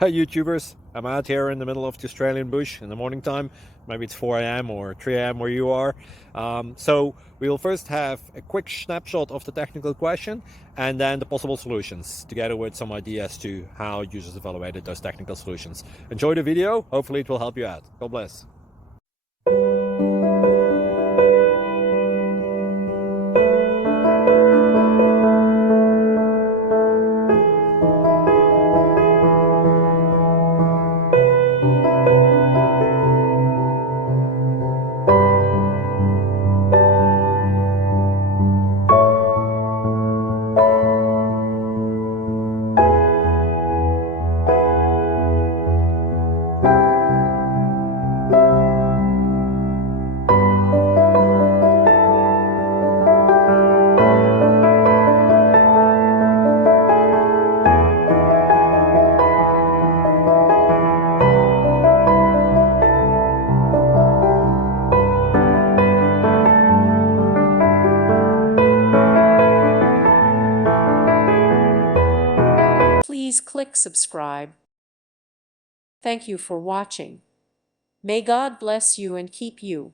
Hi YouTubers, I'm out here in the middle of the Australian bush in the morning time. Maybe it's 4 a.m. or 3 a.m. where you are. So we'll first have a quick snapshot of the technical question and then the possible solutions, together with some ideas to how users evaluated those technical solutions. Enjoy the video, hopefully it will help you out. God bless. Please click subscribe. Thank you for watching. May God bless you and keep you.